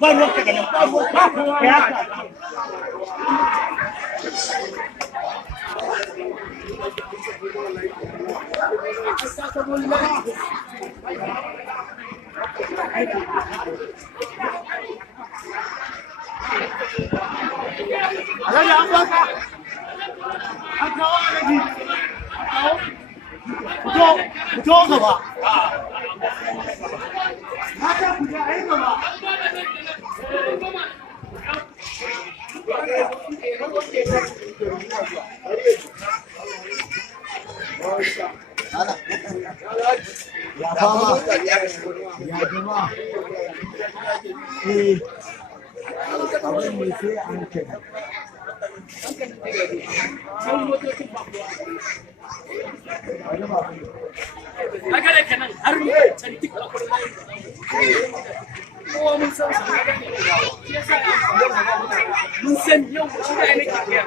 ba ruwan ka ganin ba ruwan ka ya ka Alhaji an baka an kawo alhaji fito gaba haka ku je a yi gaba ya fama ya jama'a abin ne sai an kai Agora que não, arme, santi kalau kowa mun san su mun san yau shi da ne ke ya